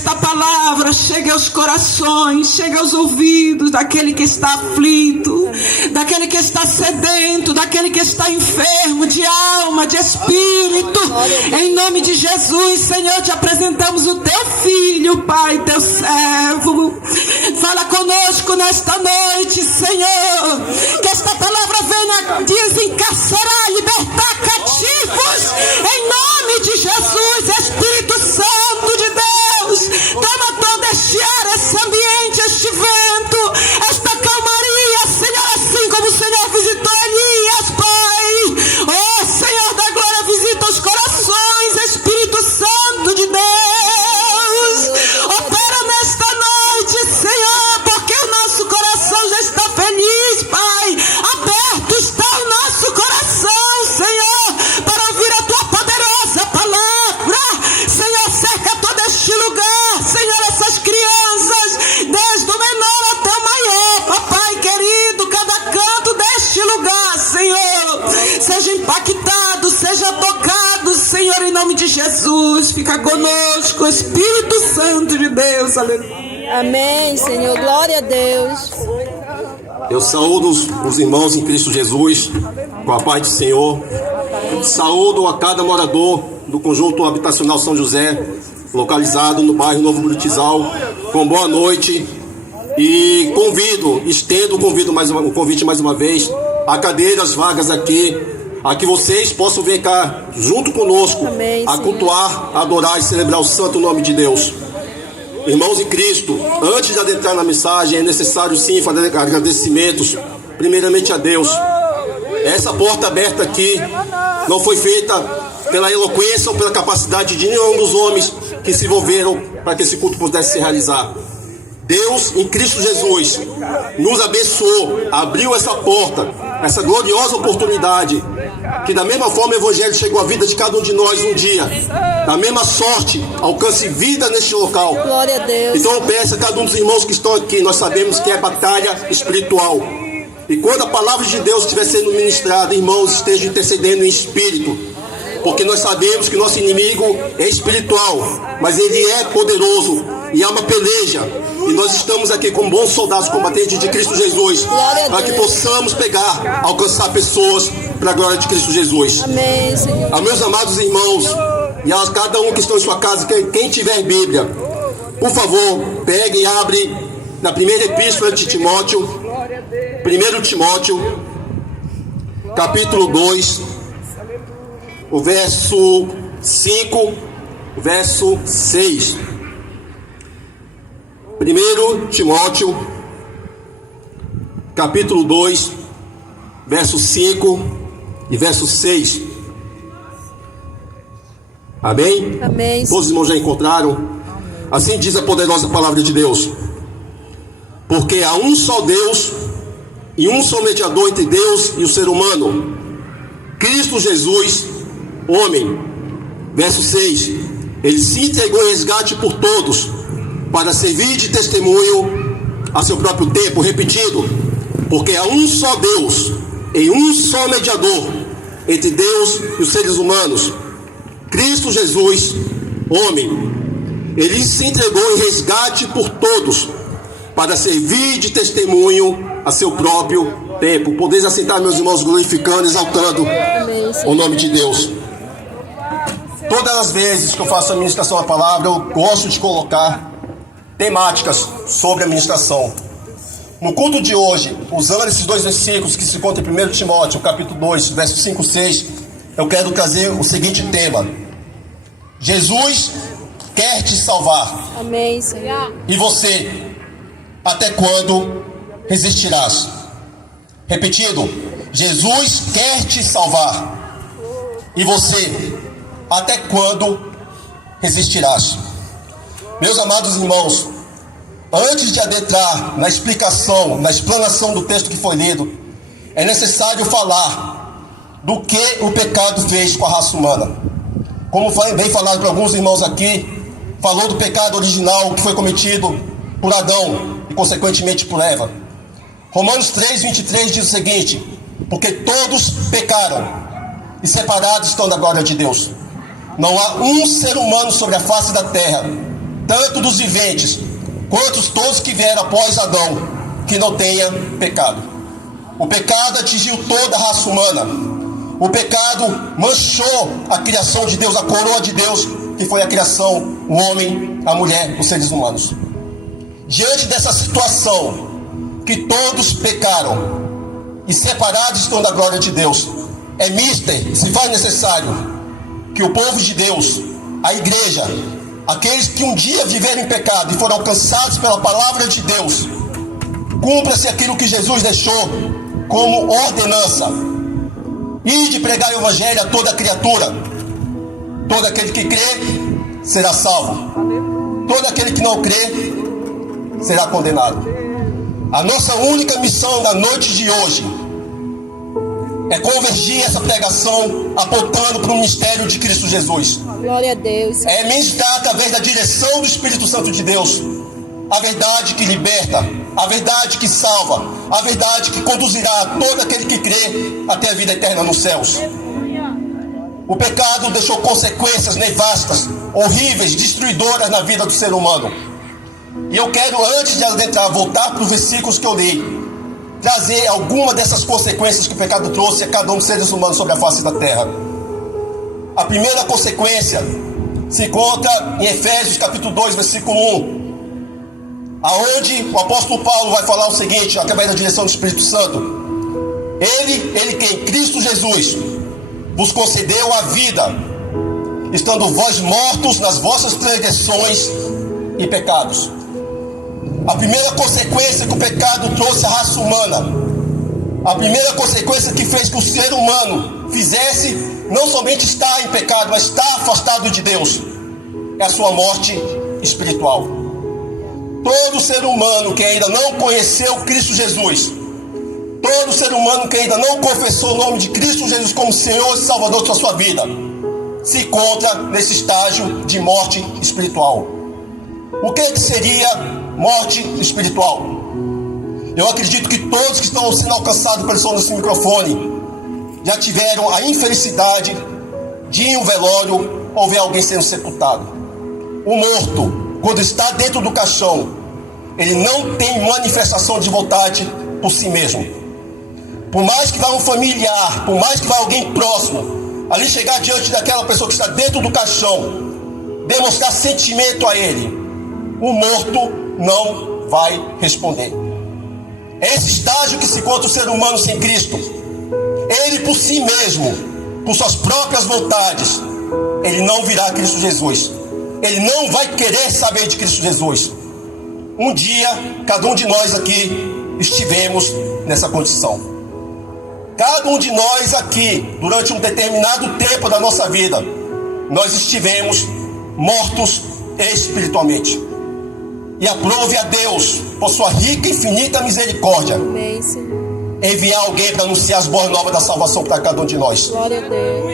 esta palavra chegue aos corações, chegue aos ouvidos daquele que está aflito, daquele que está sedento, daquele que está enfermo de alma, de espírito. Em nome de Jesus, Senhor, te apresentamos o teu filho, Pai, teu servo. Fala conosco nesta noite, Senhor, que esta palavra venha desencarcerar, libertar cativos, em nome de Jesus. Espírito Santo de Deus, toma todo este ar, esse ambiente, este vento, esta calmaria, Senhor, assim como o Senhor visitou Elias, Pai. Oh, Senhor da glória, visita os corações, Espírito Santo de Deus, opera nesta noite, Senhor, porque o nosso coração já está feliz, Pai. Aberto está o nosso coração, Senhor, para ouvir a tua poderosa palavra. Senhor, cerca todo este lugar, Senhor, essas crianças, desde o menor até o maior, papai querido, cada canto deste lugar, Senhor, seja impactado, seja tocado, Senhor, em nome de Jesus. Fica conosco, Espírito Santo de Deus, aleluia. Amém, Senhor, glória a Deus. Eu saúdo os irmãos em Cristo Jesus, com a paz do Senhor. Saúdo a cada morador do conjunto habitacional São José, localizado no bairro Novo Brutizal, com boa noite. E estendo o convite mais uma vez, a cadeiras vagas aqui, a que vocês possam vir cá junto conosco, amém, a cultuar, adorar e celebrar o santo nome de Deus. Irmãos em Cristo, antes de adentrar na mensagem, é necessário sim fazer agradecimentos, primeiramente a Deus. Essa porta aberta aqui não foi feita pela eloquência ou pela capacidade de nenhum dos homens que se envolveram para que esse culto pudesse se realizar. Deus, em Cristo Jesus, nos abençoou, abriu essa porta, essa gloriosa oportunidade, que da mesma forma o Evangelho chegou à vida de cada um de nós um dia, da mesma sorte, alcance vida neste local. Glória a Deus. Então eu peço a cada um dos irmãos que estão aqui, nós sabemos que é batalha espiritual. E quando a palavra de Deus estiver sendo ministrada, irmãos, estejam intercedendo em espírito, porque nós sabemos que nosso inimigo é espiritual, mas ele é poderoso e há uma peleja. E nós estamos aqui como bons soldados combatentes de Cristo Jesus, para que possamos pegar, alcançar pessoas para a glória de Cristo Jesus. Amém, Senhor. A meus amados irmãos, e a cada um que está em sua casa, quem tiver Bíblia, por favor, pegue e abre na primeira epístola de Timóteo, 1 Timóteo, capítulo 2, o verso 5, o verso 6. 1 Timóteo, capítulo 2, verso 5 e verso 6. Amém? Amém. Todos os irmãos já encontraram? Assim diz a poderosa palavra de Deus. Porque há um só Deus e um só mediador entre Deus e o ser humano, Cristo Jesus, homem. Verso 6. Ele se entregou em resgate por todos, para servir de testemunho a seu próprio tempo. Repetido, porque há um só Deus e um só mediador entre Deus e os seres humanos, Cristo Jesus, homem. Ele se entregou em resgate por todos, para servir de testemunho a seu próprio tempo. Podeis assentar, meus irmãos, glorificando, exaltando o nome de Deus. Todas as vezes que eu faço a ministração da palavra, eu gosto de colocar temáticas sobre a ministração. No culto de hoje, usando esses dois versículos que se encontram em 1 Timóteo, capítulo 2, versos 5 e 6, eu quero trazer o seguinte tema: Jesus quer te salvar. Amém, Senhor. E você, até quando resistirás? Repetido, Jesus quer te salvar. E você, até quando resistirás? Meus amados irmãos, antes de adentrar na explicação, na explanação do texto que foi lido, é necessário falar do que o pecado fez com a raça humana. Como bem falado por alguns irmãos aqui, falou do pecado original que foi cometido por Adão e consequentemente por Eva. Romanos 3:23 diz o seguinte: porque todos pecaram e separados estão da glória de Deus. Não há um ser humano sobre a face da terra tanto dos viventes, quanto todos que vieram após Adão, que não tenha pecado. O pecado atingiu toda a raça humana. O pecado manchou a criação de Deus, a coroa de Deus, que foi a criação, o homem, a mulher, os seres humanos. Diante dessa situação, que todos pecaram e separados estão da glória de Deus, é mister, se faz necessário, que o povo de Deus, a igreja, aqueles que um dia viveram em pecado e foram alcançados pela palavra de Deus, cumpra-se aquilo que Jesus deixou como ordenança: ide pregar o evangelho a toda criatura. Todo aquele que crê será salvo, todo aquele que não crê será condenado. A nossa única missão na noite de hoje é convergir essa pregação apontando para o ministério de Cristo Jesus. Glória a Deus. É ministrar através da direção do Espírito Santo de Deus a verdade que liberta, a verdade que salva, a verdade que conduzirá todo aquele que crê até a vida eterna nos céus. O pecado deixou consequências nefastas, horríveis, destruidoras na vida do ser humano. E eu quero, antes de adentrar, voltar para os versículos que eu li, trazer alguma dessas consequências que o pecado trouxe a cada um dos seres humanos sobre a face da terra. A primeira consequência se encontra em Efésios capítulo 2, versículo 1, aonde o apóstolo Paulo vai falar o seguinte, através da direção do Espírito Santo: Ele que em Cristo Jesus vos concedeu a vida, estando vós mortos nas vossas transgressões e pecados. A primeira consequência que o pecado trouxe à raça humana, a primeira consequência que fez que o ser humano fizesse, não somente estar em pecado, mas estar afastado de Deus, é a sua morte espiritual. Todo ser humano que ainda não conheceu Cristo Jesus, todo ser humano que ainda não confessou o nome de Cristo Jesus como Senhor e Salvador da sua vida, se encontra nesse estágio de morte espiritual. O que seria morte espiritual? Eu acredito que todos que estão sendo alcançados pelo som desse microfone já tiveram a infelicidade de ir em um velório ou ver alguém sendo sepultado. O morto, quando está dentro do caixão, ele não tem manifestação de vontade por si mesmo. Por mais que vá um familiar, por mais que vá alguém próximo, ali chegar diante daquela pessoa que está dentro do caixão, demonstrar sentimento a ele, o morto não vai responder. É esse estágio que se encontra o ser humano sem Cristo. Ele por si mesmo, por suas próprias vontades, ele não virá a Cristo Jesus. Ele não vai querer saber de Cristo Jesus. Um dia, cada um de nós aqui estivemos nessa condição. Cada um de nós aqui, durante um determinado tempo da nossa vida, nós estivemos mortos espiritualmente. E aprove a Deus, por sua rica e infinita misericórdia, Amém, Senhor. enviar alguém para anunciar as boas novas da salvação para cada um de nós. Glória a Deus.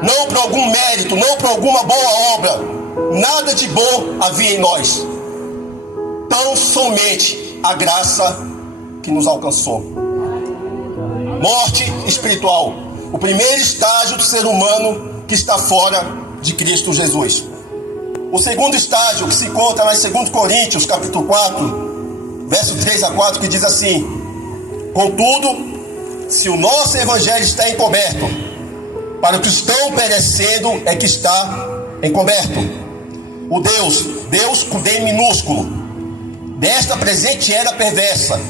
Não por algum mérito, não por alguma boa obra, nada de bom havia em nós. Tão somente a graça que nos alcançou. Morte espiritual, o primeiro estágio do ser humano que está fora de Cristo Jesus. O segundo estágio que se encontra lá em 2 Coríntios, capítulo 4, verso 3 a 4, que diz assim: contudo, se o nosso evangelho está encoberto, para os que estão perecendo é que está encoberto. O Deus com D minúsculo, desta presente era perversa,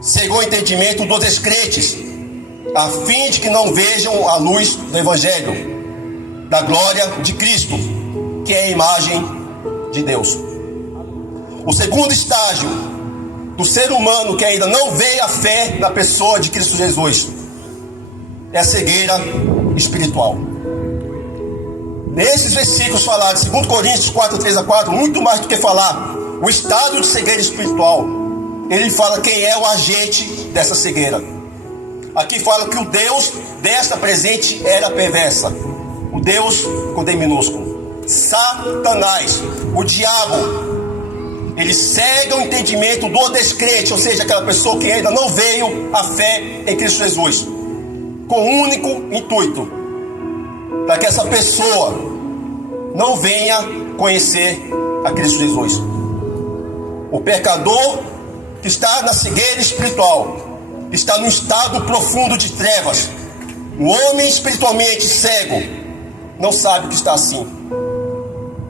cegou o entendimento dos descrentes, a fim de que não vejam a luz do evangelho, da glória de Cristo, que é a imagem de Deus. O segundo estágio do ser humano que ainda não veio a fé na pessoa de Cristo Jesus é a cegueira espiritual. Nesses versículos falados, 2 Coríntios 4, 3 a 4, muito mais do que falar o estado de cegueira espiritual, ele fala quem é o agente dessa cegueira. Aqui fala que o Deus desta presente era perversa. O Deus com D minúsculo, Satanás, o diabo, ele cega o entendimento do descrente, ou seja, aquela pessoa que ainda não veio à fé em Cristo Jesus, com um único intuito: para que essa pessoa não venha conhecer a Cristo Jesus. O pecador que está na cegueira espiritual, que está num estado profundo de trevas, um homem espiritualmente cego, não sabe que está assim.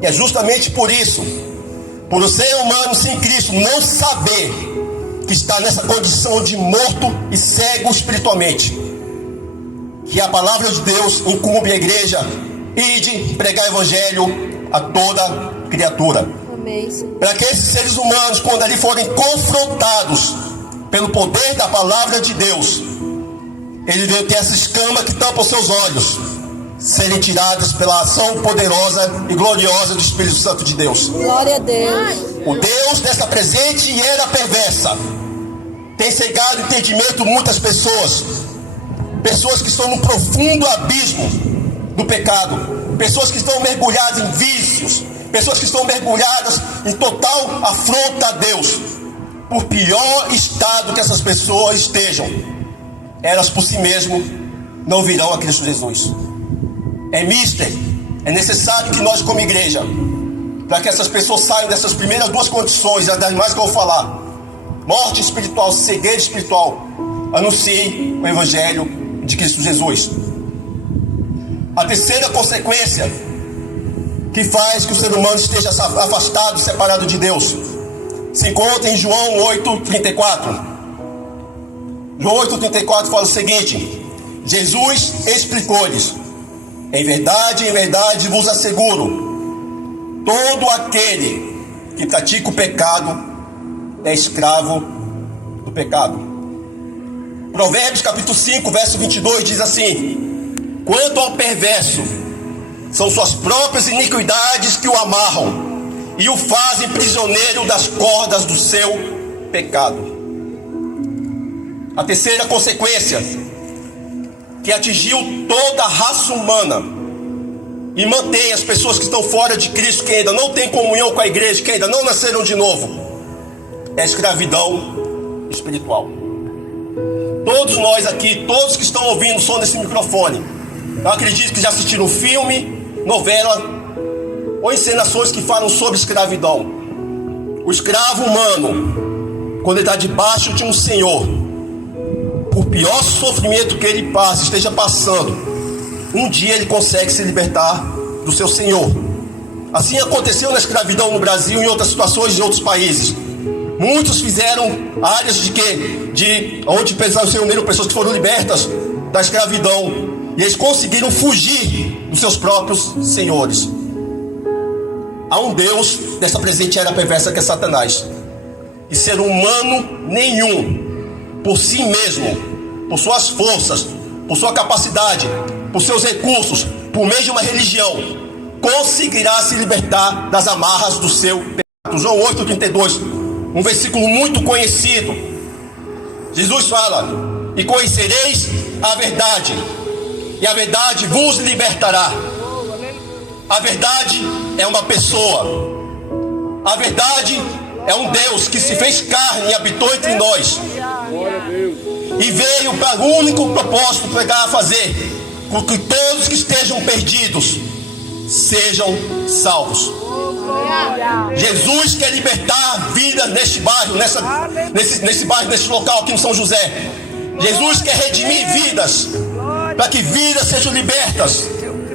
E é justamente por isso, por o ser humano sem Cristo não saber que está nessa condição de morto e cego espiritualmente, que a palavra de Deus incumbe a igreja: ide pregar o evangelho a toda criatura. Amém, Senhor. Para que esses seres humanos, quando ali forem confrontados pelo poder da palavra de Deus, eles devem ter essa escama que tampa os seus olhos, serem tiradas pela ação poderosa e gloriosa do Espírito Santo de Deus. Glória a Deus. O Deus dessa presente era perversa tem cegado o entendimento de muitas pessoas, pessoas que estão no profundo abismo do pecado, pessoas que estão mergulhadas em vícios, pessoas que estão mergulhadas em total afronta a Deus. Por pior estado que essas pessoas estejam, elas por si mesmas não virão a Cristo Jesus. É necessário que nós, como igreja, para que essas pessoas saiam dessas primeiras duas condições, as demais que eu vou falar, morte espiritual, cegueira espiritual, anuncie o evangelho de Cristo Jesus. A terceira consequência que faz que o ser humano esteja afastado, separado de Deus, se encontra em João 8,34. João 8,34 fala o seguinte: Jesus explicou-lhes: em verdade vos asseguro, todo aquele que pratica o pecado é escravo do pecado. Provérbios capítulo 5, verso 22 diz assim: quanto ao perverso, são suas próprias iniquidades que o amarram e o fazem prisioneiro das cordas do seu pecado. A terceira consequência que atingiu toda a raça humana e mantém as pessoas que estão fora de Cristo, que ainda não têm comunhão com a igreja, que ainda não nasceram de novo, é a escravidão espiritual. Todos nós aqui, todos que estão ouvindo o som desse microfone, eu acredito que já assistiram filme, novela ou encenações que falam sobre escravidão. O escravo humano, quando ele está debaixo de um senhor, por pior sofrimento que ele passe, esteja passando, um dia ele consegue se libertar do seu senhor. Assim aconteceu na escravidão no Brasil e em outras situações em outros países. Muitos fizeram áreas onde se reuniram pessoas que foram libertas da escravidão, e eles conseguiram fugir dos seus próprios senhores. Há um Deus dessa presente era perversa, que é Satanás. E ser humano nenhum, por si mesmo, por suas forças, por sua capacidade, por seus recursos, por meio de uma religião, conseguirá se libertar das amarras do seu pecado. João 8,32, um versículo muito conhecido. Jesus fala: e conhecereis a verdade, e a verdade vos libertará. A verdade é uma pessoa. A verdade é um Deus que se fez carne e habitou entre nós, e veio para o único propósito pregar, fazer com que todos que estejam perdidos sejam salvos. Jesus quer libertar vidas neste bairro, nesse bairro, nesse local aqui no São José. Jesus quer redimir vidas, para que vidas sejam libertas,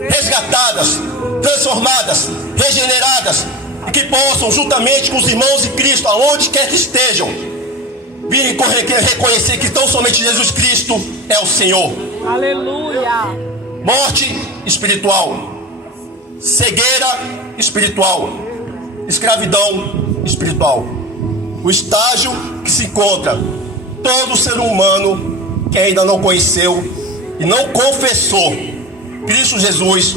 resgatadas, transformadas, regeneradas, e que possam, juntamente com os irmãos de Cristo, aonde quer que estejam, vir reconhecer que tão somente Jesus Cristo é o Senhor. Aleluia. Morte espiritual, cegueira espiritual, escravidão espiritual. O estágio que se encontra todo ser humano que ainda não conheceu e não confessou Cristo Jesus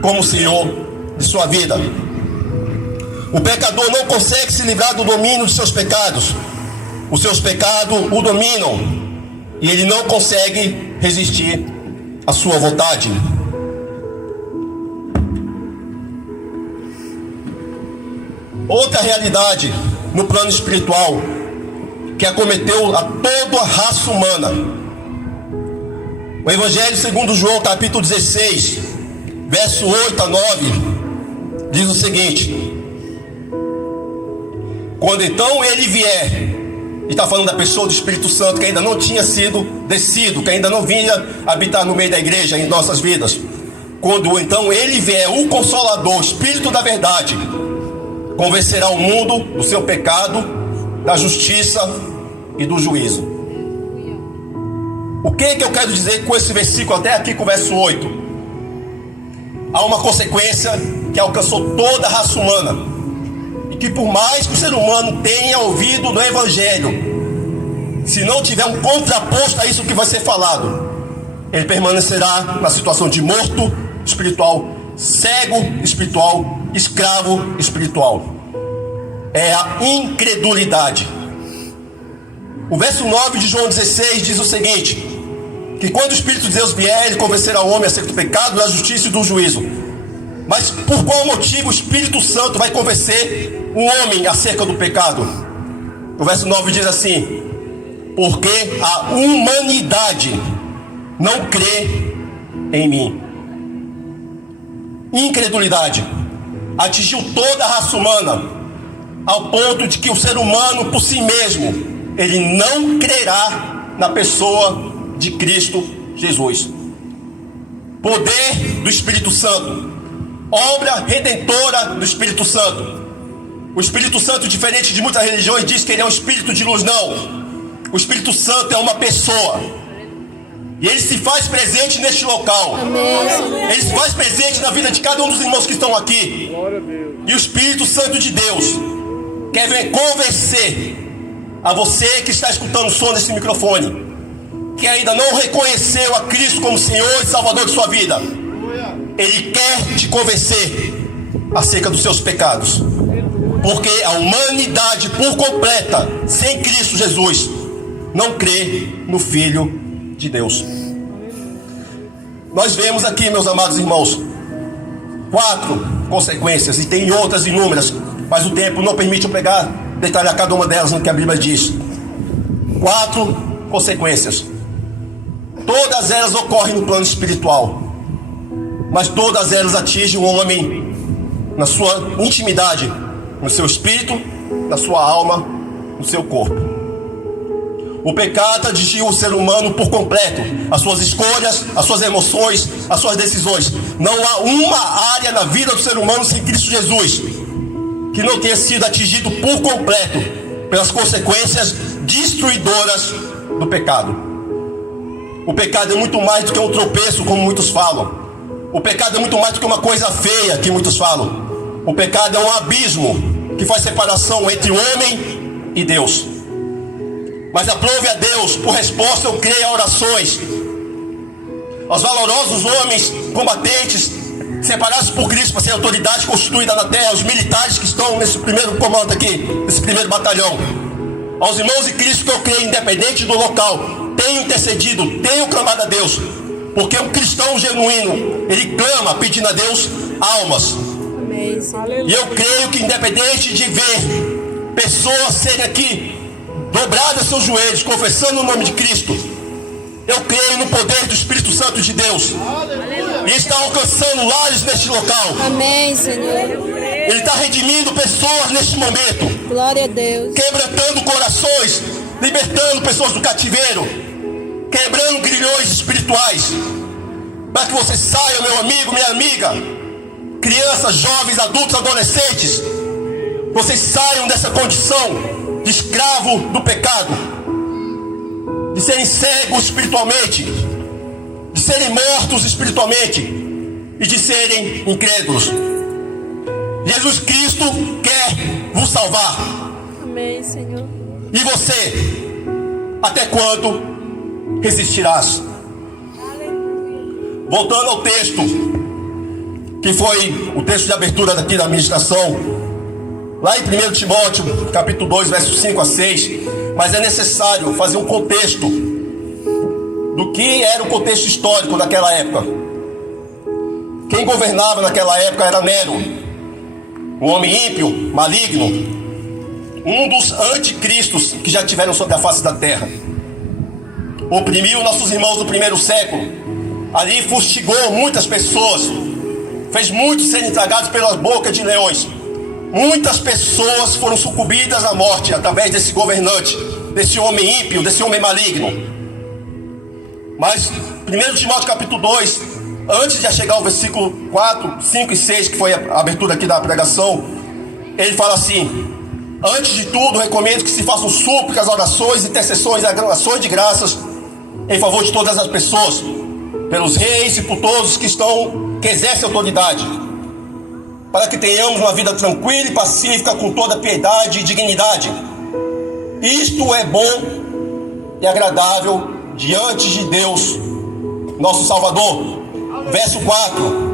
como Senhor de sua vida. O pecador não consegue se livrar do domínio de seus pecados. Os seus pecados o dominam e ele não consegue resistir à sua vontade. Outra realidade no plano espiritual que acometeu a toda a raça humana. O Evangelho segundo João, capítulo 16, verso 8 a 9, diz o seguinte: Quando então ele vier, e está falando da pessoa do Espírito Santo que ainda não tinha sido descido, que ainda não vinha habitar no meio da igreja em nossas vidas. Quando então ele vier, o Consolador, o Espírito da verdade, convencerá o mundo do seu pecado, da justiça e do juízo. O que eu quero dizer com esse versículo até aqui com o verso 8? Há uma consequência que alcançou toda a raça humana, e que por mais que o ser humano tenha ouvido do Evangelho, se não tiver um contraposto a isso que vai ser falado, ele permanecerá na situação de morto espiritual, cego espiritual, escravo espiritual. É a incredulidade. O verso 9 de João 16 diz o seguinte: que quando o Espírito de Deus vier, ele convencerá o homem acerca do pecado, da justiça e do juízo. Mas por qual motivo o Espírito Santo vai convencer o homem acerca do pecado? O verso 9 diz assim: porque a humanidade não crê em mim. Incredulidade atingiu toda a raça humana, ao ponto de que o ser humano por si mesmo, ele não crerá na pessoa de Cristo Jesus. Poder do Espírito Santo, obra redentora do Espírito Santo. O Espírito Santo, diferente de muitas religiões, diz que ele é um espírito de luz. Não, o Espírito Santo é uma pessoa, e ele se faz presente neste local. Amém. Ele se faz presente na vida de cada um dos irmãos que estão aqui. E o Espírito Santo de Deus quer vir convencer a você que está escutando o som desse microfone, que ainda não reconheceu a Cristo como Senhor e Salvador de sua vida. Ele quer te convencer acerca dos seus pecados, porque a humanidade por completa, sem Cristo Jesus, não crê no Filho de Deus. Nós vemos aqui, meus amados irmãos, 4 consequências, e tem outras inúmeras, mas o tempo não permite eu detalhar cada uma delas no que a Bíblia diz. 4 consequências. Todas elas ocorrem no plano espiritual, mas todas elas atingem o homem na sua intimidade, no seu espírito, na sua alma, no seu corpo. O pecado atingiu o ser humano por completo, as suas escolhas, as suas emoções, as suas decisões. Não há uma área na vida do ser humano sem Cristo Jesus que não tenha sido atingido por completo pelas consequências destruidoras do pecado. O pecado é muito mais do que um tropeço, como muitos falam. O pecado é muito mais do que uma coisa feia, que muitos falam. O pecado é um abismo que faz separação entre o homem e Deus. Mas aprove a Deus, por resposta eu creio a orações, aos valorosos homens combatentes, separados por Cristo para ser autoridade constituída na terra, os militares que estão nesse primeiro comando aqui, nesse primeiro batalhão, aos irmãos de Cristo que eu creio, independente do local, tenho intercedido, tenho clamado a Deus, porque um cristão genuíno, ele clama pedindo a Deus almas. Amém. E eu creio que independente de ver pessoas serem aqui dobradas seus joelhos, confessando o nome de Cristo, eu creio no poder do Espírito Santo de Deus. E está alcançando lares neste local. Amém, Senhor. Ele está redimindo pessoas neste momento, Glória a Deus. quebrantando corações, libertando pessoas do cativeiro, quebrando grilhões espirituais, para que você saia, meu amigo, minha amiga, crianças, jovens, adultos, adolescentes, vocês saiam dessa condição de escravo do pecado, de serem cegos espiritualmente, de serem mortos espiritualmente e de serem incrédulos. Jesus Cristo quer vos salvar. Amém, Senhor. E você, até quando resistirás? Voltando ao texto, que foi o texto de abertura daqui da ministração, lá em 1 Timóteo, capítulo 2, versos 5 a 6, mas é necessário fazer um contexto do que era o contexto histórico daquela época. Quem governava naquela época era Nero, um homem ímpio, maligno, um dos anticristos que já tiveram sobre a face da terra. Oprimiu nossos irmãos do primeiro século, ali fustigou muitas pessoas, fez muitos serem tragados pelas bocas de leões. Muitas pessoas foram sucumbidas à morte através desse governante, desse homem ímpio, desse homem maligno. Mas 1 Timóteo capítulo 2, antes de chegar ao versículo 4, 5 e 6, que foi a abertura aqui da pregação, ele fala assim: antes de tudo, recomendo que se façam súplicas, orações, intercessões, ações de graças em favor de todas as pessoas, pelos reis e por todos que exercem autoridade, para que tenhamos uma vida tranquila e pacífica, com toda piedade e dignidade. Isto é bom e agradável diante de Deus, nosso Salvador. Verso 4: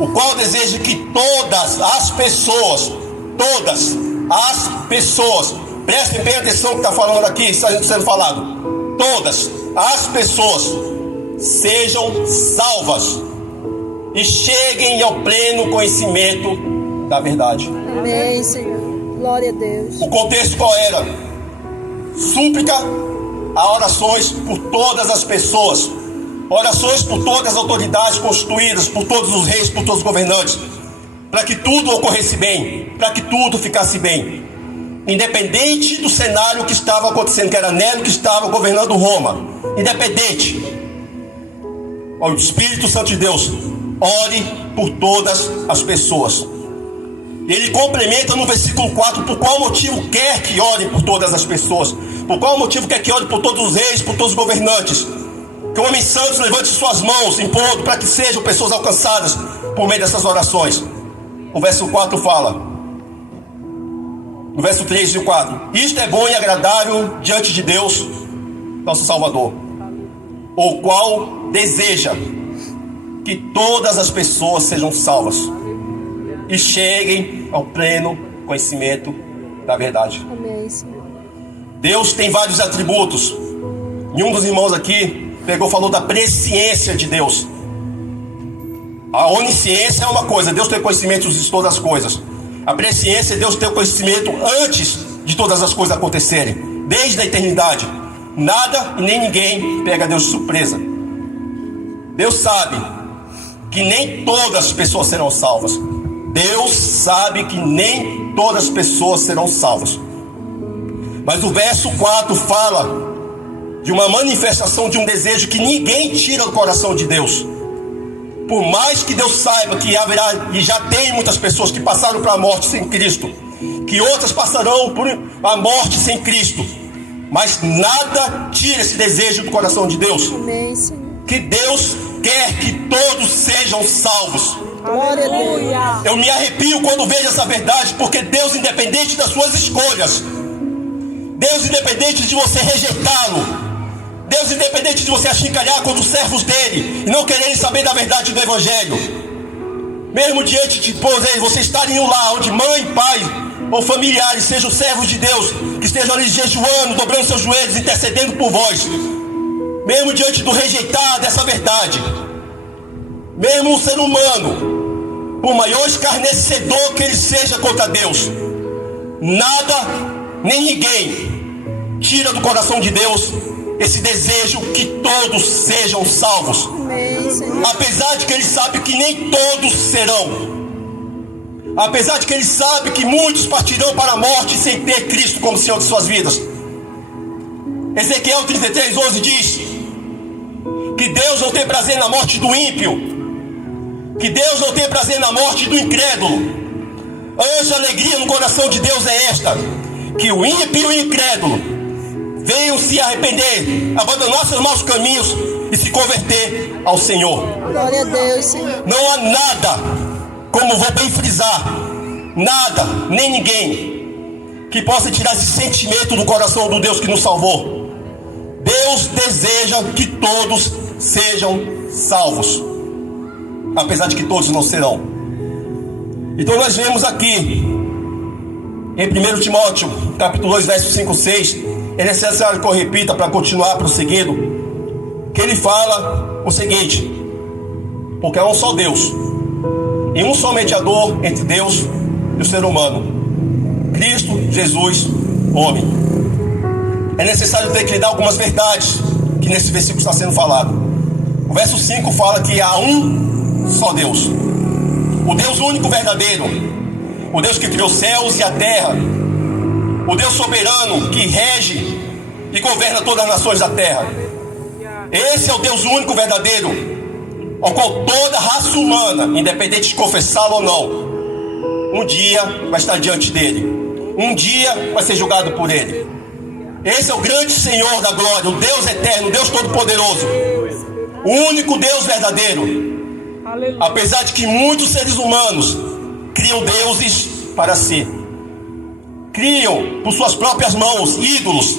o qual deseja que todas as pessoas, prestem bem atenção no que está falando aqui, está sendo falado, todas as pessoas sejam salvas e cheguem ao pleno conhecimento da verdade. Amém, Senhor. Glória a Deus. O contexto qual era? Súplica a orações por todas as pessoas, orações por todas as autoridades constituídas, por todos os reis, por todos os governantes, para que tudo ocorresse bem, para que tudo ficasse bem, independente do cenário que estava acontecendo, que era Nero que estava governando Roma, independente. O Espírito Santo de Deus, ore por todas as pessoas. Ele complementa no versículo 4 por qual motivo quer que ore por todas as pessoas, por qual motivo quer que ore por todos os reis, por todos os governantes. Que o homem santo levante suas mãos, impondo para que sejam pessoas alcançadas por meio dessas orações. O verso 4 fala, no verso 3 e 4: isto é bom e agradável diante de Deus, nosso Salvador, o qual deseja que todas as pessoas sejam salvas e cheguem ao pleno conhecimento da verdade. Amém, Senhor. Deus tem vários atributos. E um dos irmãos aqui falou da presciência de Deus. A onisciência é uma coisa, Deus tem conhecimento de todas as coisas. A presciência é Deus ter o conhecimento antes de todas as coisas acontecerem, desde a eternidade. Nada e nem ninguém pega Deus de surpresa. Deus sabe que nem todas as pessoas serão salvas. Deus sabe que nem todas as pessoas serão salvas. Mas o verso 4 fala de uma manifestação de um desejo que ninguém tira do coração de Deus. Por mais que Deus saiba que haverá, e já tem muitas pessoas que passaram para a morte sem Cristo, que outras passarão por a morte sem Cristo, mas nada tira esse desejo do coração de Deus. Amém, Senhor. Que Deus quer que todos sejam salvos. Glória a Deus. Eu me arrepio quando vejo essa verdade, porque Deus, independente das suas escolhas, Deus, independente de você rejeitá-lo, Deus, independente de você achincalhar contra os servos dele e não quererem saber da verdade do Evangelho, mesmo diante de você estar em um lar onde mãe, pai ou familiares sejam servos de Deus, que estejam ali jejuando, dobrando seus joelhos, intercedendo por vós, mesmo diante do rejeitar dessa verdade, mesmo um ser humano, por maior escarnecedor que ele seja contra Deus, nada nem ninguém tira do coração de Deus esse desejo que todos sejam salvos. Amém, Senhor. Apesar de que ele sabe que nem todos serão, apesar de que ele sabe que muitos partirão para a morte sem ter Cristo como Senhor de suas vidas. Ezequiel 33:11 diz que Deus não tem prazer na morte do ímpio, que Deus não tem prazer na morte do incrédulo. Anja alegria no coração de Deus é esta: que o ímpio e o incrédulo venham se arrepender, abandonar seus maus caminhos e se converter ao Senhor. Glória a Deus, Senhor. Não há nada, como vou bem frisar, nada, nem ninguém que possa tirar esse sentimento do coração do Deus que nos salvou. Deus deseja que todos sejam salvos, apesar de que todos não serão. Então nós vemos aqui em 1 Timóteo capítulo 2, versos 5 e 6, é necessário que eu repita para continuar prosseguindo, que ele fala o seguinte: porque há um só Deus e um só mediador entre Deus e o ser humano, Cristo Jesus, homem. É necessário declinar algumas verdades que nesse versículo está sendo falado. O verso 5 fala que há um só Deus, o Deus único verdadeiro, o Deus que criou os céus e a terra, o Deus soberano que rege e governa todas as nações da terra. Esse é o Deus único verdadeiro, ao qual toda raça humana, independente de confessá-lo ou não, um dia vai estar diante dele, um dia vai ser julgado por ele. Esse é o grande Senhor da glória, o Deus eterno, o Deus todo-poderoso, o único Deus verdadeiro. Apesar de que muitos seres humanos criam deuses para si, criam por suas próprias mãos ídolos,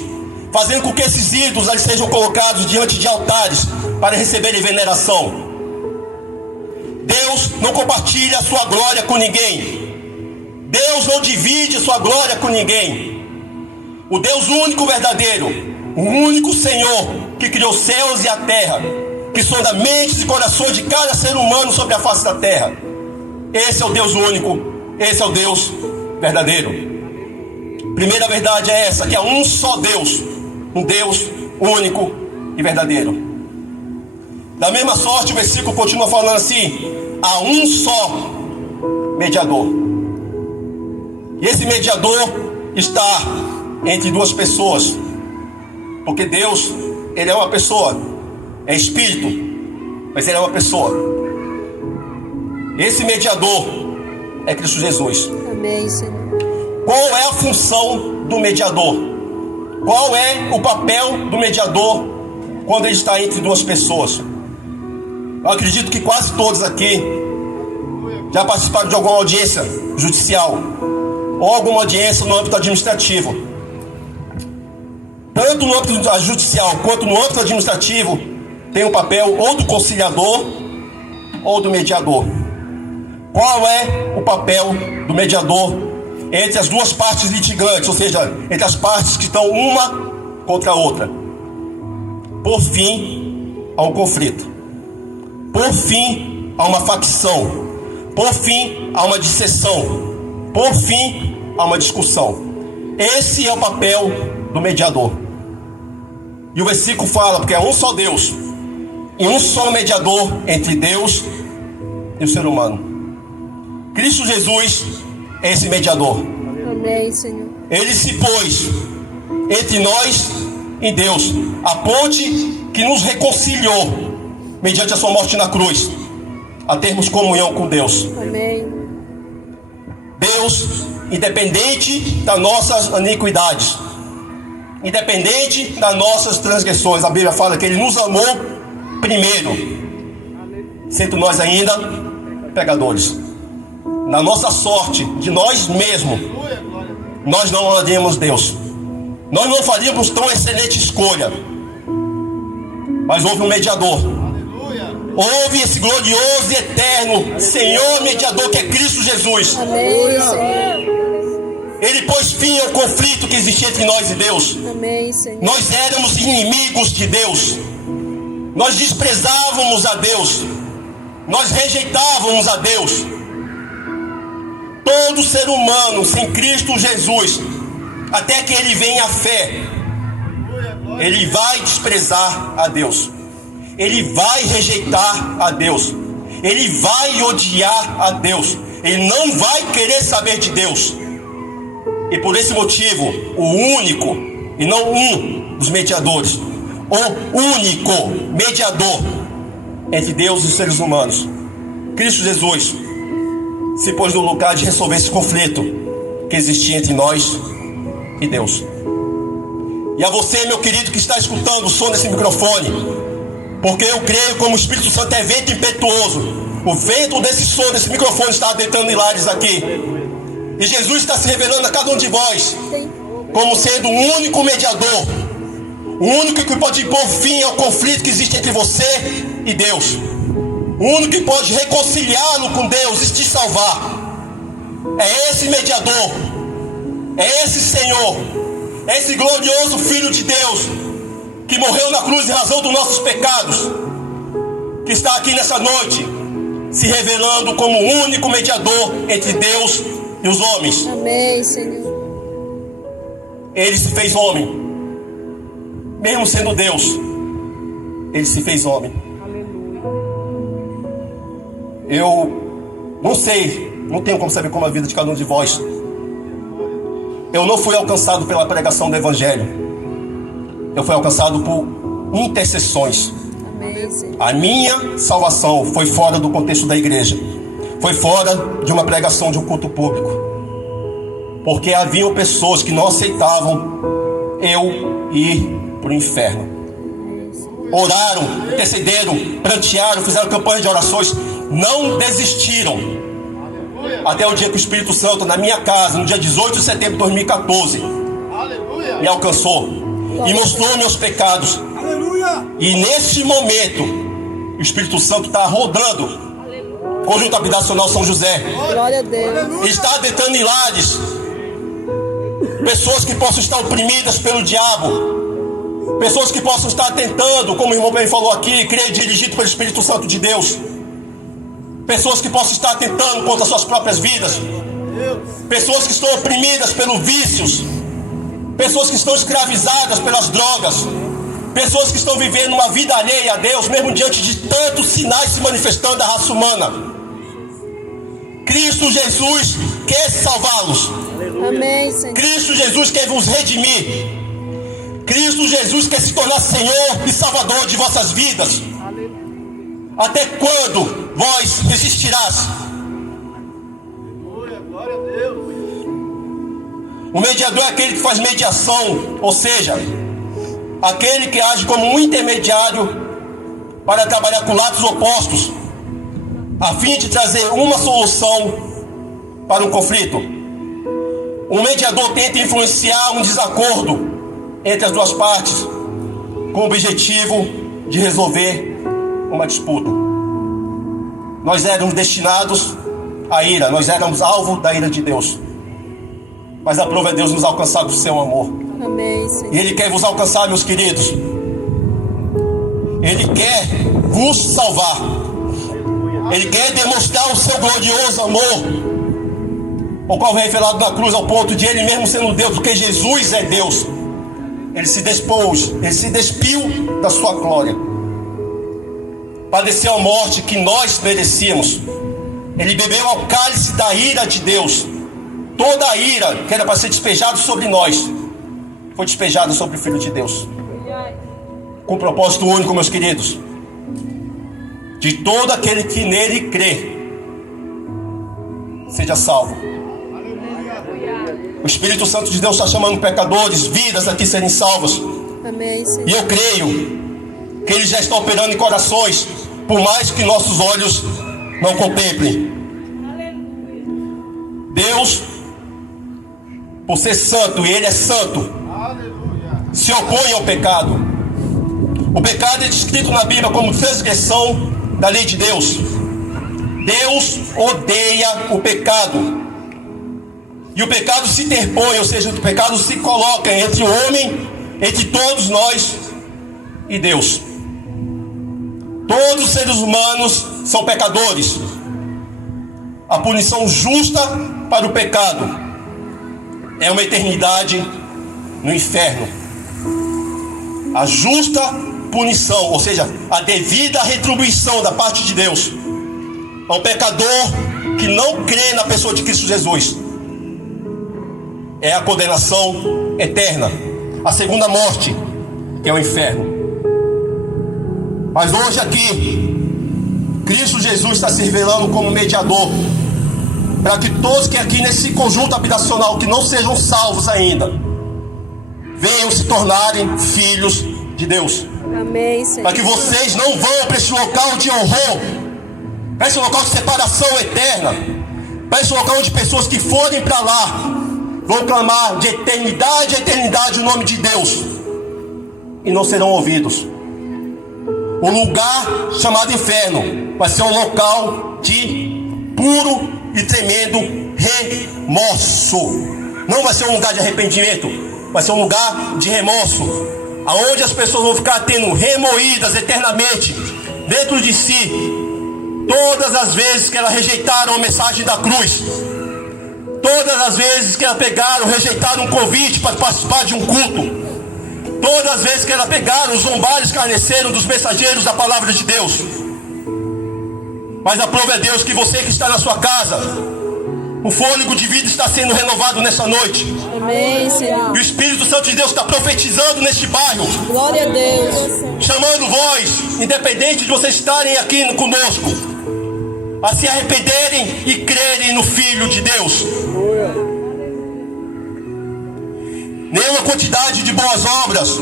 fazendo com que esses ídolos eles sejam colocados diante de altares para receberem veneração. Deus não compartilha a sua glória com ninguém. Deus não divide a sua glória com ninguém. O Deus único verdadeiro, o único Senhor que criou os céus e a terra, que sonda mentes e corações de cada ser humano sobre a face da terra. Esse é o Deus único, esse é o Deus verdadeiro. Primeira verdade é essa, que há um só Deus, um Deus único e verdadeiro. Da mesma sorte, o versículo continua falando assim: há um só mediador. E esse mediador está entre duas pessoas, porque Deus, ele é uma pessoa, é espírito, mas ele é uma pessoa. Esse mediador é Cristo Jesus. Amém, Senhor. Qual é a função do mediador? Qual é o papel do mediador quando ele está entre duas pessoas? Eu acredito que quase todos aqui já participaram de alguma audiência judicial ou alguma audiência no âmbito administrativo. Tanto no âmbito judicial quanto no âmbito administrativo tem o papel ou do conciliador ou do mediador. Qual é o papel do mediador entre as duas partes litigantes, ou seja, entre as partes que estão uma contra a outra? Por fim, há um conflito. Por fim, há uma facção. Por fim, há uma disseção. Por fim, há uma discussão. Esse é o papel do mediador. E o versículo fala, porque é um só Deus e um só mediador entre Deus e o ser humano. Cristo Jesus é esse mediador. Amém, Senhor. Ele se pôs entre nós e Deus, a ponte que nos reconciliou mediante a sua morte na cruz, a termos comunhão com Deus. Amém. Deus, independente das nossas iniquidades, independente das nossas transgressões, a Bíblia fala que Ele nos amou primeiro, sendo nós ainda pecadores. Na nossa sorte, de nós mesmos, nós não amaríamos Deus, nós não faríamos tão excelente escolha, mas houve um mediador, houve esse glorioso e eterno Senhor mediador que é Cristo Jesus. Amém, Senhor. Ele pôs fim ao conflito que existia entre nós e Deus. Amém, Senhor. Nós éramos inimigos de Deus, nós desprezávamos a Deus, nós rejeitávamos a Deus. Todo ser humano sem Cristo Jesus, até que ele venha à fé, ele vai desprezar a Deus, ele vai rejeitar a Deus, ele vai odiar a Deus, ele não vai querer saber de Deus. E por esse motivo, o único, e não um dos mediadores, o único mediador entre Deus e os seres humanos, Cristo Jesus, se pôs no lugar de resolver esse conflito que existia entre nós e Deus. E a você, meu querido, que está escutando o som desse microfone, porque eu creio como o Espírito Santo é vento impetuoso, o vento desse som, desse microfone está adentrando em lares aqui, e Jesus está se revelando a cada um de vós como sendo o único mediador, o único que pode pôr fim ao conflito que existe entre você e Deus, o único que pode reconciliá-lo com Deus e te salvar. É esse mediador, é esse Senhor, é esse glorioso Filho de Deus que morreu na cruz em razão dos nossos pecados, que está aqui nessa noite se revelando como o único mediador entre Deus e os homens. Amém, Senhor. Ele se fez homem, mesmo sendo Deus, ele se fez homem. Eu não sei não tenho como saber como é a vida de cada um de vós. Eu não fui alcançado pela pregação do Evangelho. Eu fui alcançado por intercessões. Amém, Senhor. A minha salvação foi fora do contexto da igreja. Foi fora de uma pregação de um culto público. Porque haviam pessoas que não aceitavam eu ir para o inferno. Oraram, intercederam, prantearam, fizeram campanha de orações, não desistiram. Até o dia que o Espírito Santo, na minha casa, no dia 18 de setembro de 2014, me alcançou e mostrou meus pecados. E neste momento, o Espírito Santo está rodando Conjunto Habitacional São José. Glória a Deus. Está adentrando em lares, pessoas que possam estar oprimidas pelo diabo, pessoas que possam estar tentando, como o irmão bem falou aqui, crer dirigido pelo Espírito Santo de Deus, pessoas que possam estar tentando contra suas próprias vidas, pessoas que estão oprimidas pelos vícios, pessoas que estão escravizadas pelas drogas, pessoas que estão vivendo uma vida alheia a Deus, mesmo diante de tantos sinais se manifestando da raça humana. Cristo Jesus quer salvá-los. Amém, Senhor. Cristo Jesus quer vos redimir. Cristo Jesus quer se tornar Senhor e Salvador de vossas vidas. Até quando vós resistirás? O mediador é aquele que faz mediação, ou seja, aquele que age como um intermediário para trabalhar com lados opostos, a fim de trazer uma solução para um conflito. O mediador tenta influenciar um desacordo entre as duas partes, com o objetivo de resolver uma disputa. Nós éramos destinados à ira, nós éramos alvo da ira de Deus. Mas aprove a Deus nos alcançar do seu amor. Amém, Senhor. E Ele quer vos alcançar, meus queridos. Ele quer vos salvar. Ele quer demonstrar o seu glorioso amor, o qual foi revelado na cruz, ao ponto de Ele mesmo sendo Deus, porque Jesus é Deus. Ele se despôs, Ele se despiu da sua glória, padeceu a morte que nós merecíamos. Ele bebeu ao cálice da ira de Deus. Toda a ira que era para ser despejada sobre nós foi despejada sobre o Filho de Deus, com um propósito único, meus queridos: de todo aquele que nele crê seja salvo. O Espírito Santo de Deus está chamando pecadores, vidas aqui serem salvas. Amém, Senhor. E eu creio que Ele já está operando em corações, por mais que nossos olhos não contemplem. Deus, por ser santo, e Ele é santo, se opõe ao pecado. O pecado é descrito na Bíblia como transgressão da lei de Deus. Deus odeia o pecado. E o pecado se interpõe, ou seja, o pecado se coloca entre o homem, entre todos nós e Deus. Todos os seres humanos são pecadores. A punição justa para o pecado é uma eternidade no inferno. A justa punição, ou seja, a devida retribuição da parte de Deus ao pecador que não crê na pessoa de Cristo Jesus é a condenação eterna, a segunda morte, que é o inferno. Mas hoje aqui, Cristo Jesus está se revelando como mediador, para que todos que aqui nesse conjunto habitacional que não sejam salvos ainda, venham se tornarem filhos de Deus. Amém, Senhor. Para que vocês não vão para esse local de horror, para esse local de separação eterna, para esse local onde pessoas que forem para lá vão clamar de eternidade a eternidade o nome de Deus e não serão ouvidos. O lugar chamado inferno vai ser um local de puro e tremendo remorso. Não vai ser um lugar de arrependimento, vai ser um lugar de remorso, aonde as pessoas vão ficar tendo remoídas eternamente dentro de si todas as vezes que elas rejeitaram a mensagem da cruz, todas as vezes que elas pegaram, rejeitaram um convite para participar de um culto, todas as vezes que elas pegaram, zombaram, escarneceram dos mensageiros da palavra de Deus. Mas aprove a Deus que você que está na sua casa O fôlego de vida está sendo renovado nessa noite. Amém, Senhor. E o Espírito Santo de Deus está profetizando neste bairro, Glória a Deus. chamando vós, independente de vocês estarem aqui conosco, a se arrependerem e crerem no Filho de Deus. Nenhuma quantidade de boas obras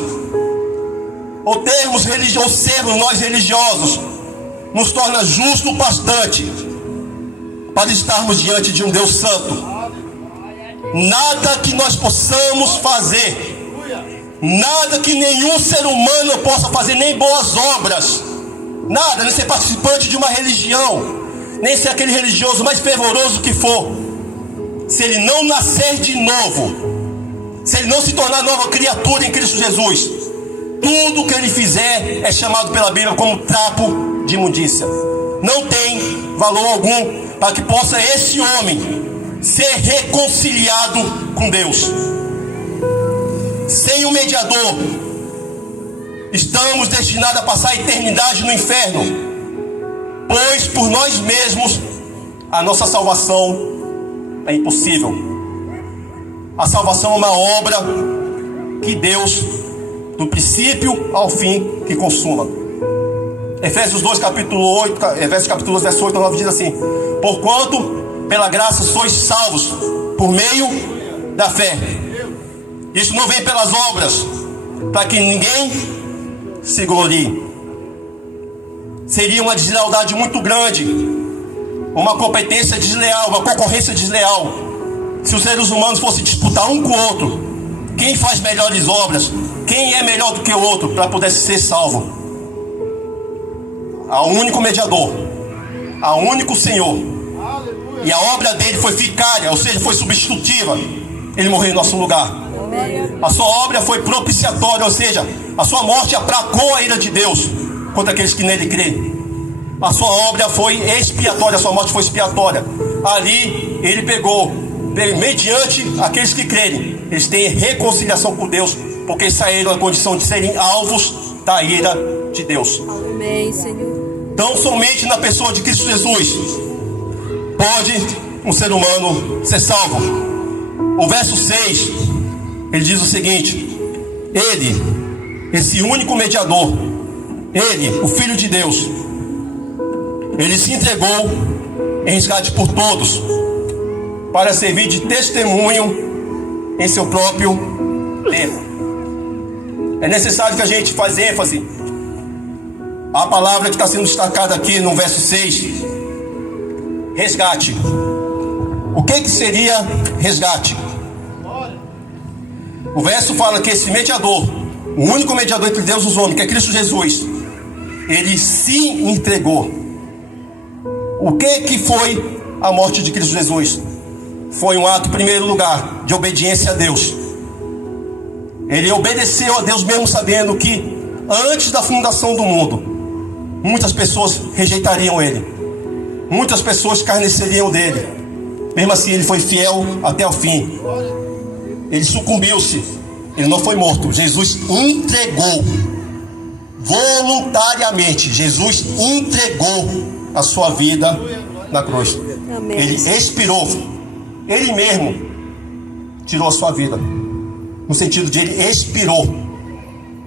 ou termos religiosos, sermos nós religiosos, nos torna justo o bastante para estarmos diante de um Deus santo. Nada que nós possamos fazer, nada que nenhum ser humano possa fazer, nem boas obras, nada, nem ser participante de uma religião, nem ser aquele religioso mais fervoroso que for, se ele não nascer de novo, se ele não se tornar nova criatura em Cristo Jesus, tudo que ele fizer é chamado pela Bíblia como trapo de imundícia. Não tem valor algum para que possa esse homem ser reconciliado com Deus. Sem o mediador, estamos destinados a passar a eternidade no inferno, pois por nós mesmos a nossa salvação é impossível. A salvação é uma obra que Deus, do princípio ao fim, que consuma. Efésios 2, capítulo 8, Efésios capítulo 2, verso 8 a 9 diz assim: porquanto pela graça sois salvos por meio da fé. Isso não vem pelas obras, para que ninguém se glorie. Seria uma deslealdade muito grande, uma competência desleal, uma concorrência desleal, se os seres humanos fossem disputar um com o outro, quem faz melhores obras, quem é melhor do que o outro, para poder ser salvo. Há um único mediador, há um único Senhor, e a obra dele foi vicária, ou seja, foi substitutiva. Ele morreu em nosso lugar. A sua obra foi propiciatória, ou seja, a sua morte aplacou a ira de Deus contra aqueles que nele creem. A sua obra foi expiatória, a sua morte foi expiatória. Ali ele pegou, mediante aqueles que crerem, eles têm reconciliação com Deus, porque saíram da condição de serem alvos da ira de Deus. Amém, Senhor. Então somente na pessoa de Cristo Jesus pode um ser humano ser salvo. O verso 6, ele diz o seguinte: ele, esse único mediador, ele, o Filho de Deus, ele se entregou em resgate por todos, para servir de testemunho em seu próprio tempo. É necessário que a gente faça ênfase à palavra que está sendo destacada aqui no verso 6, resgate. O que seria resgate? O verso fala que esse mediador, o único mediador entre Deus e os homens, que é Cristo Jesus, ele se entregou. O que foi a morte de Cristo Jesus? Foi um ato, em primeiro lugar, de obediência a Deus. Ele obedeceu a Deus mesmo sabendo que antes da fundação do mundo, muitas pessoas rejeitariam ele, muitas pessoas escarneceriam dele. Mesmo assim ele foi fiel até o fim. Ele sucumbiu-se, ele não foi morto. Jesus entregou voluntariamente, Jesus entregou a sua vida na cruz. Amém. Ele expirou, ele mesmo tirou a sua vida, no sentido de ele expirou.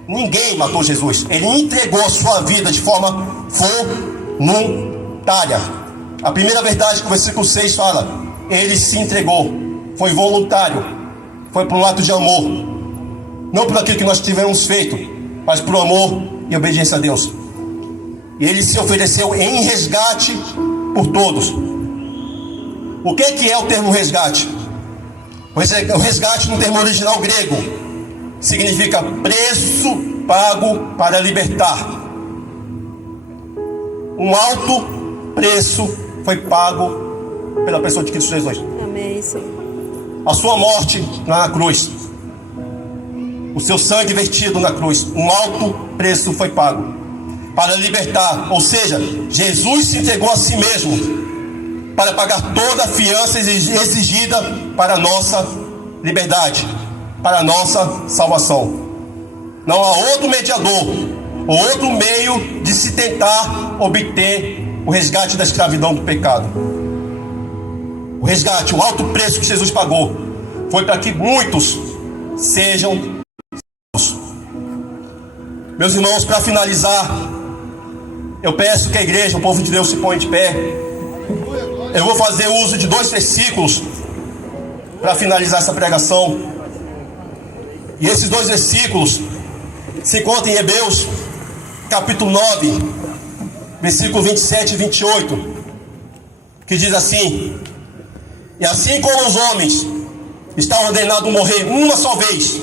Ninguém matou Jesus, ele entregou a sua vida de forma voluntária. A primeira verdade que o versículo 6 fala, ele se entregou, foi voluntário, foi por um ato de amor, não por aquilo que nós tivemos feito, mas por amor e obediência a Deus. E ele se ofereceu em resgate por todos. O que é o termo resgate? O resgate, no termo original grego, significa preço pago para libertar. Um alto preço foi pago pela pessoa de Cristo Jesus. Amém, Senhor. A sua morte na cruz, o seu sangue vertido na cruz, um alto preço foi pago para libertar. Ou seja, Jesus se entregou a si mesmo para pagar toda a fiança exigida para a nossa liberdade, para a nossa salvação. Não há outro mediador ou outro meio de se tentar obter o resgate da escravidão do pecado. O resgate, o alto preço que Jesus pagou, foi para que muitos sejam salvos. Meus irmãos, para finalizar, eu peço que a igreja, o povo de Deus, se ponha de pé. Eu vou fazer uso de 2 versículos para finalizar essa pregação. E esses 2 versículos se encontram em Hebreus, capítulo 9, versículo 27 e 28, que diz assim: e assim como os homens estão ordenados a morrer uma só vez,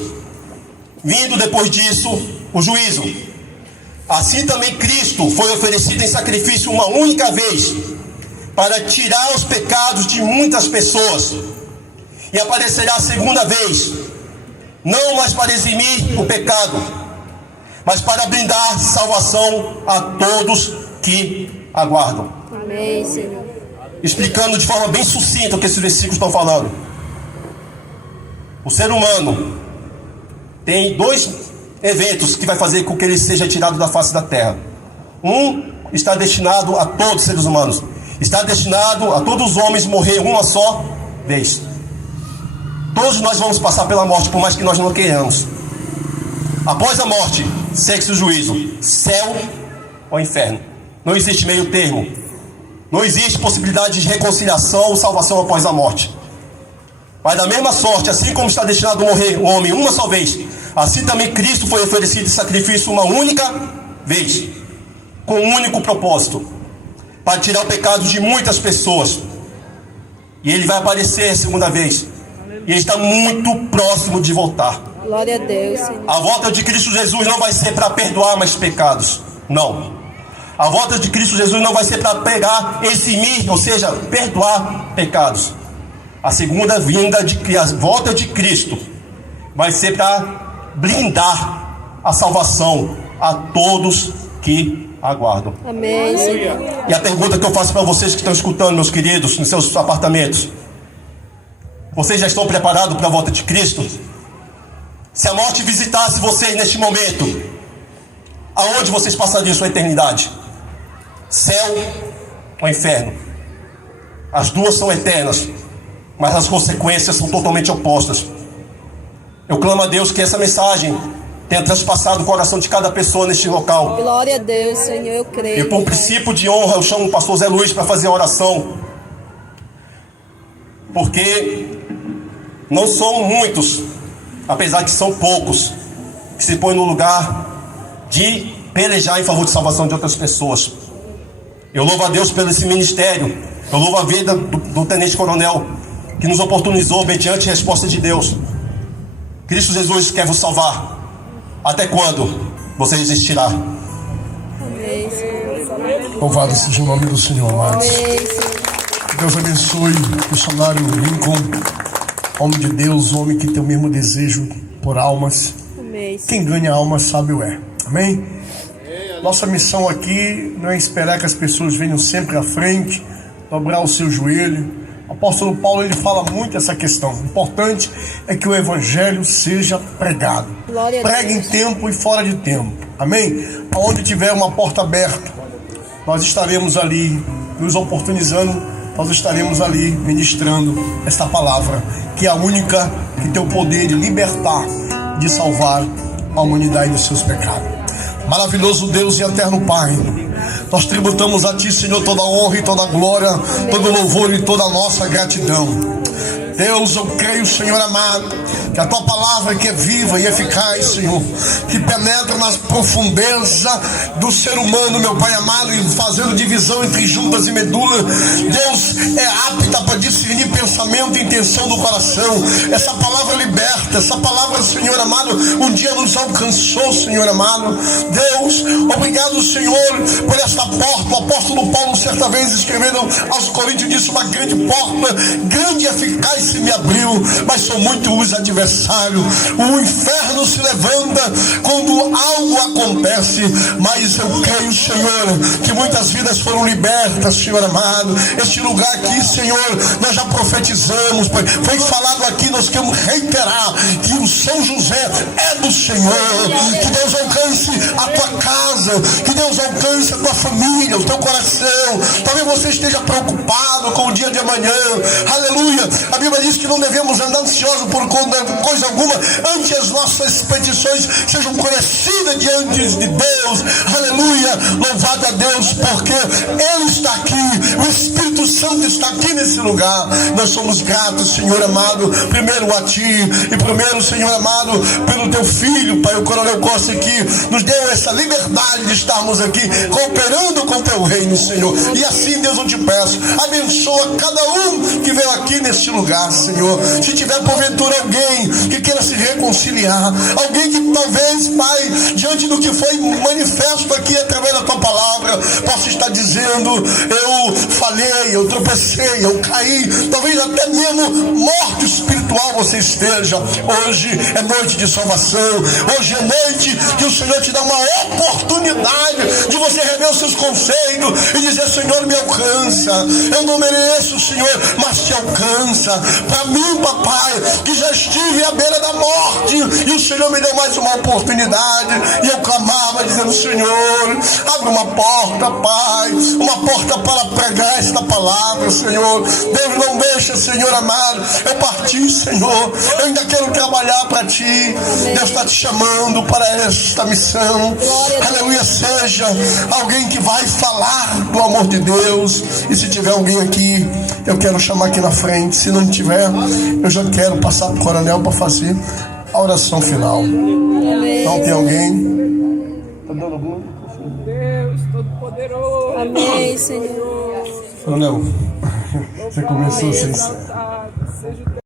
vindo depois disso o juízo, assim também Cristo foi oferecido em sacrifício uma única vez, para tirar os pecados de muitas pessoas, e aparecerá a segunda vez, não mais para eximir o pecado, mas para brindar salvação a todos que aguardam. Amém, Senhor. Explicando de forma bem sucinta o que esses versículos estão falando. O ser humano tem 2 eventos que vai fazer com que ele seja tirado da face da terra. Um está destinado a todos os seres humanos. Está destinado a todos os homens morrer uma só vez. Todos nós vamos passar pela morte, por mais que nós não queiramos. Após a morte, segue-se o juízo, céu ou inferno. Não existe meio termo. Não existe possibilidade de reconciliação ou salvação após a morte. Mas da mesma sorte, assim como está destinado a morrer o homem uma só vez, assim também Cristo foi oferecido em sacrifício uma única vez, com um único propósito, para tirar o pecado de muitas pessoas. E ele vai aparecer a segunda vez. E ele está muito próximo de voltar. Glória a Deus, Senhor. A volta de Cristo Jesus não vai ser para perdoar mais pecados. Não. A volta de Cristo Jesus não vai ser para pegar, eximir, ou seja, perdoar pecados. A segunda vinda, a volta de Cristo, vai ser para blindar a salvação a todos que aguardam. Amém, Senhor. E a pergunta que eu faço para vocês que estão escutando, meus queridos, nos seus apartamentos: vocês já estão preparados para a volta de Cristo? Se a morte visitasse vocês neste momento, aonde vocês passariam sua eternidade? Céu ou inferno? As duas são eternas, mas as consequências são totalmente opostas. Eu clamo a Deus que essa mensagem tenha transpassado o coração de cada pessoa neste local. Glória a Deus, Senhor, eu creio. E por princípio de honra, eu chamo o pastor Zé Luiz para fazer a oração, porque não são muitos, apesar que são poucos, que se põem no lugar de pelejar em favor de salvação de outras pessoas. Eu louvo a Deus pelo esse ministério. Eu louvo a vida do tenente coronel, que nos oportunizou mediante a resposta de Deus. Cristo Jesus quer vos salvar. Até quando você resistirá? Amém, Senhor. Louvado seja o nome do Senhor, amados. Amém, Senhor. Deus abençoe o missionário Lincoln, homem de Deus, homem que tem o mesmo desejo por almas. Amém, Senhor. Quem ganha almas sabe o é. Amém? Nossa missão aqui não é esperar que as pessoas venham sempre à frente, dobrar o seu joelho. O apóstolo Paulo, ele fala muito essa questão. O importante é que o evangelho seja pregado. Glória a Pregue em Deus. tempo e fora de tempo. Amém? Aonde tiver uma porta aberta, nós estaremos ali nos oportunizando, nós estaremos ali ministrando esta palavra, que é a única que tem o poder de libertar, de salvar a humanidade dos seus pecados. Maravilhoso Deus e eterno Pai, nós tributamos a Ti, Senhor, toda a honra e toda a glória, todo o louvor e toda a nossa gratidão. Deus, eu creio, Senhor amado, que a Tua palavra que é viva e eficaz, Senhor, que penetra nas profundezas do ser humano, meu Pai amado, e fazendo divisão entre juntas e medula, Deus, é apta para discernir pensamento e intenção do coração. Essa palavra liberta, essa palavra, Senhor amado, um dia nos alcançou, Senhor amado. Deus, obrigado, Senhor, por esta porta. O apóstolo Paulo, certa vez, escrevendo aos Coríntios, disse: uma grande porta, grande e eficaz se me abriu, mas são muitos os adversários. O inferno se levanta quando algo acontece, mas eu creio, Senhor, que muitas vidas foram libertas, Senhor amado. Este lugar aqui, Senhor, nós já profetizamos, foi falado aqui, nós queremos reiterar que o São José é do Senhor. Que Deus alcance a tua casa, casa, que Deus alcance a tua família, o teu coração. Talvez você esteja preocupado com o dia de amanhã, aleluia. A Bíblia diz que não devemos andar ansiosos por coisa alguma, antes as nossas petições sejam conhecidas diante de Deus, aleluia. Louvado a Deus, porque Ele está aqui, o Espírito Santo está aqui nesse lugar. Nós somos gratos, Senhor amado, primeiro a Ti, e primeiro, Senhor amado, pelo Teu Filho, Pai, o Coronel Costa, que nos deu essa liberdade de estarmos aqui, cooperando com o Teu reino, Senhor. E assim, Deus, eu te peço, abençoa cada um que veio aqui neste lugar, Senhor. Se tiver porventura alguém que queira se reconciliar, alguém que talvez, Pai, diante do que foi manifesto aqui através da Tua palavra, possa estar dizendo: eu falhei, eu tropecei, eu caí, talvez até mesmo morte espiritual você esteja. Hoje é noite de salvação, hoje é noite que o Senhor te dá uma oportunidade de você rever os seus conceitos e dizer: Senhor, me alcança, eu não mereço, Senhor, mas te alcança. Para mim, papai, que já estive à beira da morte, e o Senhor me deu mais uma oportunidade, e eu clamava dizendo: Senhor, abre uma porta, Pai, uma porta para pregar esta palavra, Senhor. Deus, não deixa, Senhor amado, eu parti, Senhor, eu ainda quero trabalhar para Ti. Deus está te chamando para esta missão, aleluia. Seja alguém que vai falar do amor de Deus, e se tiver alguém aqui, eu quero chamar aqui na frente. Se não tiver, eu já quero passar para o coronel para fazer a oração final. Não tem alguém? Está dando algum? Deus Todo-Poderoso. Amém, Senhor. Coronel, você começou sem Exaltado seja o